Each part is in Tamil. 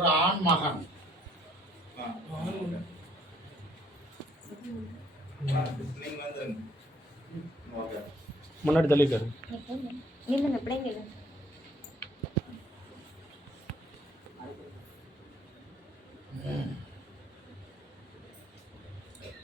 ஒரு ஆண் மகன். முன்னாடி தள்ளிக்காரு.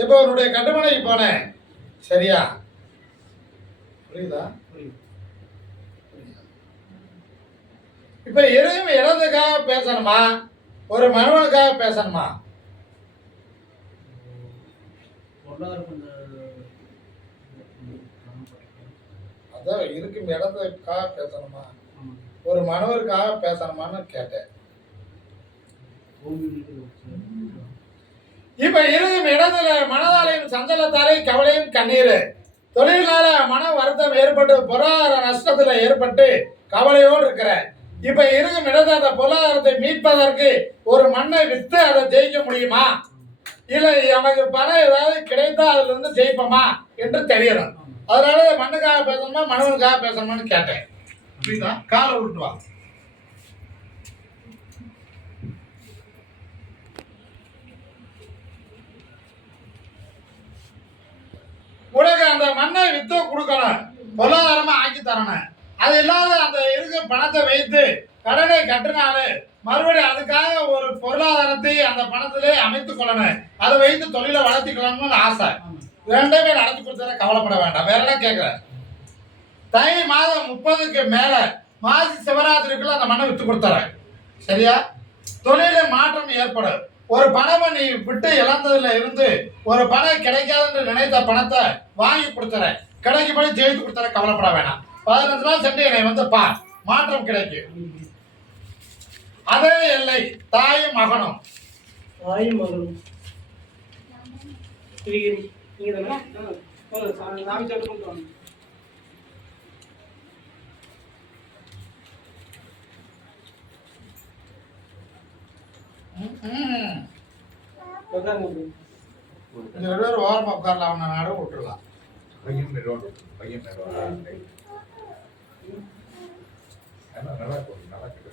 இப்போ அவருடைய கட்டுமனைக்கு போனேன். சரியா? புரியுதா? இப்ப எதையும் இடத்துக்காக பேசணுமா, ஒரு மனுவனுக்காக பேசணுமா? அதான் இருக்கும் இடத்துக்காக பேசணுமா, ஒரு மனுவருக்காக பேசணுமான்னு கேட்டேன். இப்ப இருக்கும் இடத்துல மனதாலையும் சஞ்சலத்தாலே கவலையும் கண்ணீர், தொழிலால மன வருத்தம் ஏற்பட்டு பொருளாதார நஷ்டத்துல ஏற்பட்டு கவலையோடு இருக்கிற. இப்ப இருக்கும் இடத்துல அந்த பொருளாதாரத்தை மீட்பதற்கு ஒரு மண்ணை வித்து அதை ஜெயிக்க முடியுமா, இல்ல நமக்கு பணம் ஏதாவது கிடைத்தா அதுல இருந்து ஜெயிப்போமா என்று தெரியணும். அதனால மண்ணுக்காக பேசணுமா மனுவனுக்காக பேசணுமான்னு கேட்டேன். புரியுதா? காலை விட்டு வா. உனக்கு அந்த மண்ணை வித்து கொடுக்கணும், பொருளாதாரமா ஆக்கி தரணும். அது இல்லாத அந்த இருக்க பணத்தை வைத்து கடனை கட்டினாலே மறுபடியும் அதுக்காக ஒரு பொருளாதாரத்தை அந்த பணத்திலே அமைத்துக் கொள்ளணும், அதை வைத்து தொழிலை வளர்த்திக்கணும்னு ஆசை. ரெண்டுமே நடத்தி கொடுத்தா கவலைப்பட வேண்டாம். வேற என்ன கேட்கிற? தை மாதம் 30க்கு மேல மாசி சிவராத்திரிக்குள்ள அந்த மண்ணை வித்து கொடுத்துறேன். சரியா? தொழில மாற்றம் ஏற்படும். ஒரு பணம் நீ விட்டு இழந்ததுல இருந்து ஒரு பணம் கிடைக்காதுன்னு நினைத்த பணத்தை வாங்கி கொடுத்துறேன், கிடைக்கும்படி ஜெயித்து கொடுத்துற, கவலைப்பட வேணாம். 15 நாள் சென்று என்னை வந்து பார், மாற்றம் கிடைக்கும். அதே இல்லை தாயும் மகனும். ஓரமா உட்காரலாம், அவனை நாடும் விட்டுடலாம்.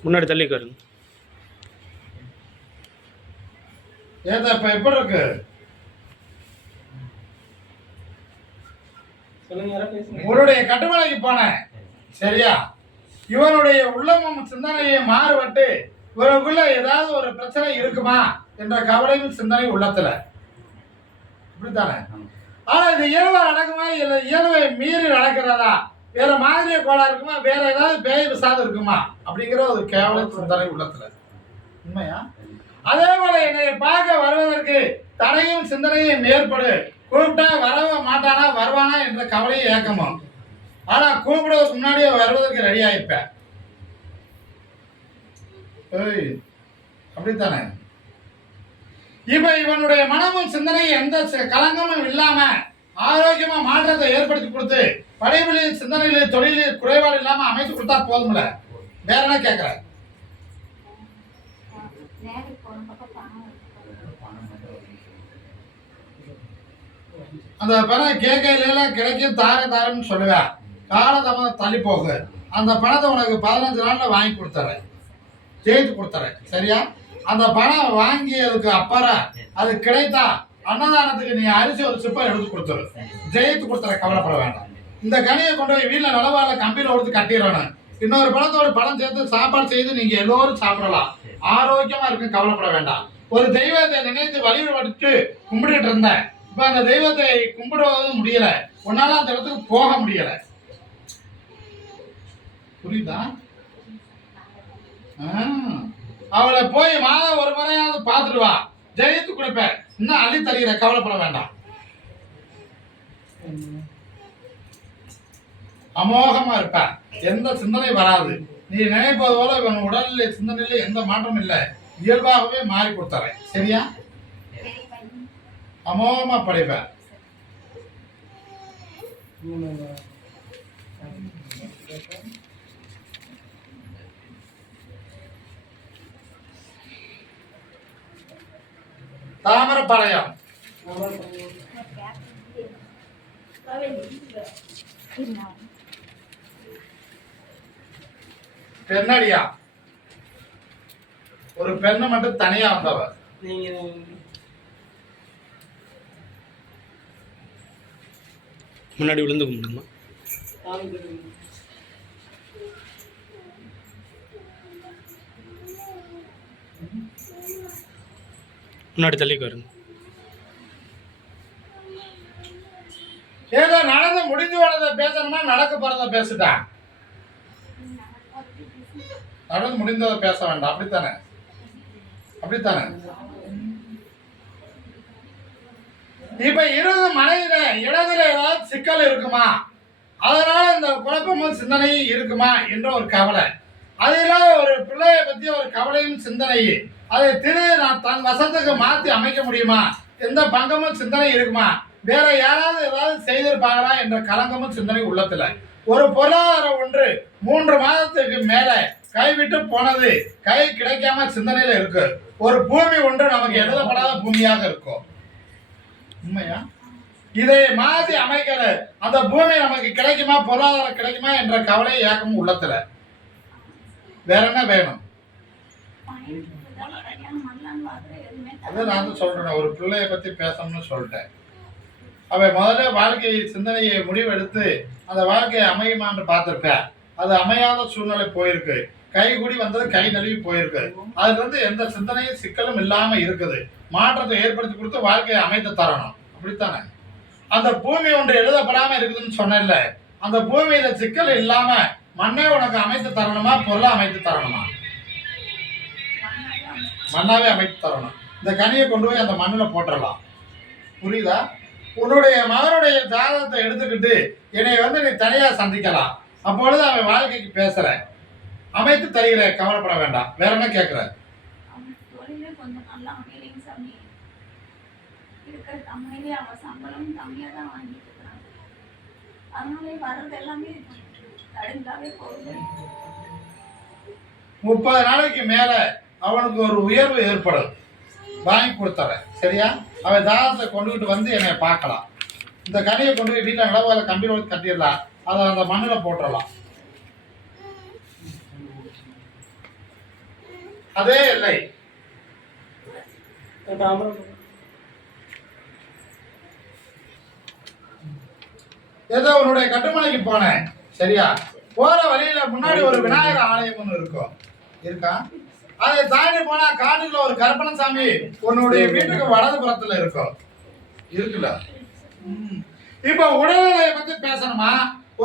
முன்னாடி தள்ளிக்காரு. ஏதா இப்ப எப்படி இருக்கு? உன்னுடைய கட்டுமலைக்கு போனேன். சரியா? இவனுடைய உள்ளமும் சிந்தனையும் மாறுபட்டு இவருக்குள்ள ஏதாவது ஒரு பிரச்சனை இருக்குமா என்ற கவலையும் சிந்தனை உள்ளத்துல. இப்படித்தானே? ஆனா இது இயல்பா நடக்குமா, இல்ல இயல்பை மீறி நடக்கிறதா, வேற மாதிரி கோளாறு இருக்குமா, வேற ஏதாவது பேய் விசாதம் இருக்குமா அப்படிங்கிற ஒரு கேவல சிந்தனை உள்ளத்துல. உண்மையா? அதே போல என்னை பார்க்க வருவதற்கு தடையும் சிந்தனையும் ஏற்படு. கூப்பிட்டா வரவ மாட்டானா, வருவானா என்ற கவலையும் ஏக்கமும். ஆனா கூப்பிடுவதற்கு முன்னாடியே வருவதற்கு ரெடி ஆயிப்பேன். அப்படித்தானே? இப்ப இவனுடைய மனமும் சிந்தனையும் எந்த கலங்கமும் இல்லாம ஆரோக்கியமா மாற்றத்தை ஏற்படுத்தி கொடுத்து படைப்புகளின் சிந்தனைகளில் தொழிலில் குறைபாடு இல்லாம அமைத்து கொடுத்தா போதும்ல. வேற என்ன கேட்கிற? அந்த பணம் கேட்கையில கிடைக்கும், தாரன்னு சொல்லுவேன். காலதாமதம் தள்ளி போக அந்த பணத்தை உனக்கு 15 நாள்ல வாங்கி கொடுத்துறேன், ஜெயித்து கொடுத்துறேன். சரியா? அந்த பணம் வாங்கியதுக்கு அப்புறம் அது கிடைத்தா அன்னதானத்துக்கு நீ அரிசி ஒரு சிப்பை எடுத்து கொடுத்துரு, ஜெயித்து கொடுத்துற, கவலைப்பட வேண்டாம். இந்த கனியை கொண்டு போய் வீட்டில் நிலவால கம்பியில் கொடுத்து கட்டிடணும். இன்னொரு பணத்தோட பணம் சேர்த்து சாப்பாடு செய்து நீங்க எல்லோரும் சாப்பிடலாம், ஆரோக்கியமா இருக்கு, கவலைப்பட வேண்டாம். ஒரு தெய்வத்தை நினைத்து வழிபட்டு கும்பிட்டு இருந்தேன். இப்ப அந்த தெய்வத்தை கும்பிடுவதும் முடியல, உன்னால அந்த இடத்துக்கு போக முடியல. புரியுதா? அவளை போய் மாதம் ஒரு முறையாவது பார்த்துட்டு வா, ஜெயித்து கொடுப்பேன், இன்னும் அள்ளி தருகிற, கவலைப்பட வேண்டாம். அமோகமா இருப்ப, எந்த சிந்தனை வராது. நீ நினைப்பது போல இவன் உடல்ல சிந்தனையில எந்த மாற்றம் இல்லை, இயல்பாகவே மாறி கொடுத்தறேன். சரியா? அமோகமா படைப்ப. தாமரப்பாளையம் தென்னடியா ஒரு பெண்ணு மட்டும் தனியா வந்தவ. நீங்க முன்னாடி விழுந்து கும்பிடுமா? முன்னாடி தள்ளிக்கு வருங்க. ஏதோ நடந்து முடிஞ்சு போனதை பேசணுமா, நடக்க போறதை பேசுட்டா? நடந்து முடிந்ததை பேச வேண்டாம், அப்படித்தானே? அப்படித்தானே? இப்ப இருபது மனையில இடத்துல ஏதாவது சிக்கல் இருக்குமா, அதனால இந்த குழப்பமும் சிந்தனையும் இருக்குமா என்ற ஒரு கவலை. அது இல்லாத ஒரு பிள்ளையை பத்தி ஒரு கவலையும் சிந்தனையும், அதை நான் தன் வசத்துக்கு மாற்றி அமைக்க முடியுமா, எந்த பங்கமும் சிந்தனை இருக்குமா, வேற யாராவது ஏதாவது செய்திருப்பாங்களா என்ற கலங்கமும் சிந்தனை உள்ளத்துல. ஒரு பொருளாதாரம் ஒன்று 3 மாதத்துக்கு மேல கைவிட்டு போனது கை கிடைக்காம சிந்தனையில இருக்கு. ஒரு பூமி ஒன்று நமக்கு எழுதப்படாத பூமியாக இருக்கும். உண்மையா? இதை மாற்றி அமைக்கிற அந்த பூமி நமக்கு கிடைக்குமா, பொருளாதாரம் கிடைக்குமா என்ற கவலை ஏக்கமும் உள்ளத்துல. வேற என்ன வேணும்? அதான் நான் சொல்றேன், ஒரு பிள்ளைய பத்தி பேசணும்னு சொல்லிட்டேன். அவன் முதல்ல வாழ்க்கை சிந்தனையை முடிவெடுத்து அந்த வாழ்க்கையை அமையுமான்னு பார்த்திருக்க. அது அமையாத சூழ்நிலை போயிருக்கு. கை கூடி வந்தது கை நழுவி போயிருக்கு. அதுல இருந்து எந்த சிந்தனையும் சிக்கலும் இல்லாம இருக்குது. மாற்றத்தை ஏற்படுத்தி கொடுத்து வாழ்க்கையை அமைத்து தரணும். அப்படித்தானே? அந்த பூமி ஒன்று எழுதப்படாம இருக்குதுன்னு சொன்னேன்ல, அந்த பூமியில சிக்கல் இல்லாம மண்ணை உனக்கு அமைத்து தரணுமா, பொருளை அமைத்து தரணுமா? மண்ணாவே அமைத்து தரணும். இந்த கனியை கொண்டு போய் அந்த மண்ணுல போட்டுடலாம். புரியுதா? உன்னுடைய மகனுடைய ஜாதகத்தை எடுத்துக்கிட்டு என்னை நீ தனியா சந்திக்கலாம். அப்பொழுது அவன் வாழ்க்கைக்கு பேசுற, அமைத்து தருகிற, கவலைப்பட வேண்டாம். வேற என்ன கேட்கிற? முப்பது நாளைக்கு மேல அவனுக்கு ஒரு உயர்வு ஏற்படும். வாங்கி கொடுத்துறேன், சரியா? அவன் தாகத்தை கொண்டுகிட்டு வந்து என்னை பார்க்கலாம். இந்த கனியை கொண்டு போய் வீட்டில் நிலவாத கம்பியில் வச்சு கட்டிடலாம். அதை அந்த மண்ணில் போட்டுடலாம். அதே இல்லை. ஏதோ உன்னுடைய கட்டுமனைக்கு போனேன், சரியா? போற வழியில முன்னாடி ஒரு விநாயகர் ஆலயம் ஒன்று இருக்கும். இருக்கா? அதை தாண்டி போனா காட்டுக்குள்ள ஒரு கருப்பணசாமி உன்னுடைய வீட்டுக்கு வலது புறத்துல இருக்கும். இருக்குல்ல? இப்ப உடல்நிலையை பத்தி பேசணுமா,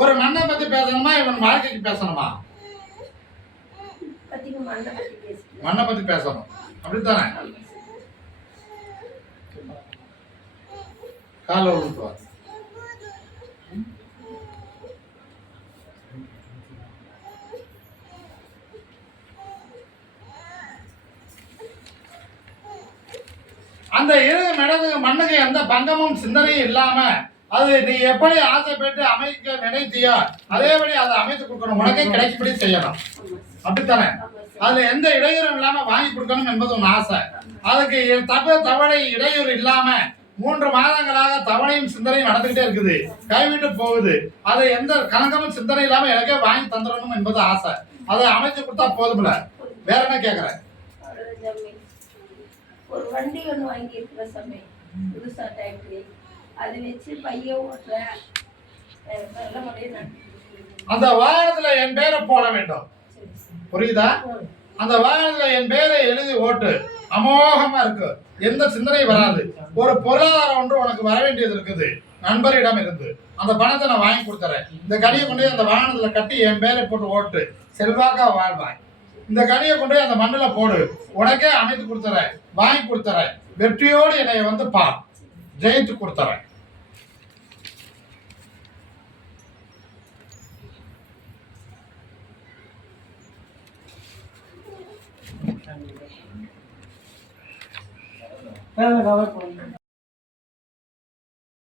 ஒரு மண்ணை பத்தி பேசணுமா, இவன் வாழ்க்கைக்கு பேசணுமா? மண்ணை பத்தி பேசணும். அப்படித்தானே? கால விழுத்துவார். அந்த மண்ணுக்கு எந்த பங்கமும் சிந்தனையும் இல்லாம அது நீ எப்படி ஆசைப்பட்டு அமைக்க நினைத்தியோ அதேபடி அதை அமைத்து கொடுக்கணும். உனக்கே கிடைக்கும்படி செய்யணும். அப்படித்தானே? அதுல எந்த இடையூறும் இல்லாம வாங்கி கொடுக்கணும் என்பது உன் ஆசை. அதுக்கு தவணை இடையூறு இல்லாம 3 மாதங்களாக தவணையும் சிந்தனையும் நடந்துகிட்டே இருக்குது. கைவிட்டு போகுது. அதை எந்த கணக்கமும் சிந்தனை இல்லாம எனக்கே வாங்கி தந்துடணும் என்பது ஆசை. அதை அமைச்சு கொடுத்தா போதும்ல. வேற என்ன கேக்குறேன்? ஒரு வண்டி ஒன்று வாங்கி இருக்கிற சமயம் புதுசா டைப்லி அதை வச்சு பைய ஓட்டுறேன். நல்ல முறையில் அந்த வாகனத்துல என் பேரை போட வேண்டும். புரியுதா? அந்த வாகனத்துல என் பேரை எழுதி ஓட்டு. அமோகமா இருக்கு. எந்த சிந்தனையும் வராது. ஒரு பொருளாதாரம் ஒன்று உனக்கு வர வேண்டியது இருக்குது நண்பரிடம் இருந்து. அந்த பணத்தை நான் வாங்கி கொடுத்துறேன். இந்த கனியை கொண்டு அந்த வாகனத்துல கட்டி என் பேரை போட்டு ஓட்டு. செல்வாக்கா வாழ்வாய். இந்த கனியை கொண்டு அந்த மண்ணுல போடு. உனக்கே அமைத்து கொடுத்துறேன், வாங்கி கொடுத்துறேன். வெற்றியோடு என்னை பார், ஜெயித்து கொடுத்துறேன். கவர் பண்ணுங்க.